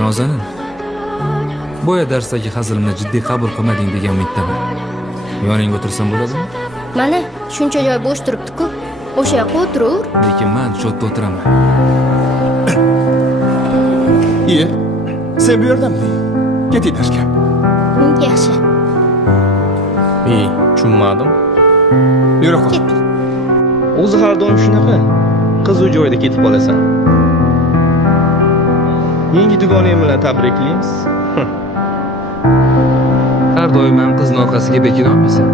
Nozanin, boya darsdagi hazilimni jiddiy qabul qilmading degan umiddaman. Yoningga o'tirsam bo'ladimi? Mana shuncha joy bo'sh turibdi-ku. O'sha yoqqa o'tiravur. Lekin men shu yerda o'tiraman. Iye, sen bu yerdamiding? Keting darsga. Yaxshi. Tushunmadim. Yura qol. Ket. O'zi har doim shunaqa. Qiz uy joyida ketib qolasan. Yangi dugonang bilan tabriklaymiz. Har doim ham qizni orqasiga bekina olmaysan.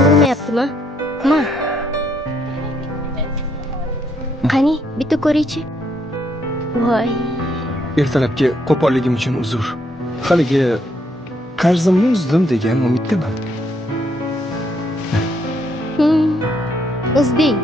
Og'rimayaptimi? Ma. Qani, bitta ko'raychi. Voy. Ertalabki qo'polligim uchun uzr. Haligi qarzimni uzdim degan umiddaman. Uzding.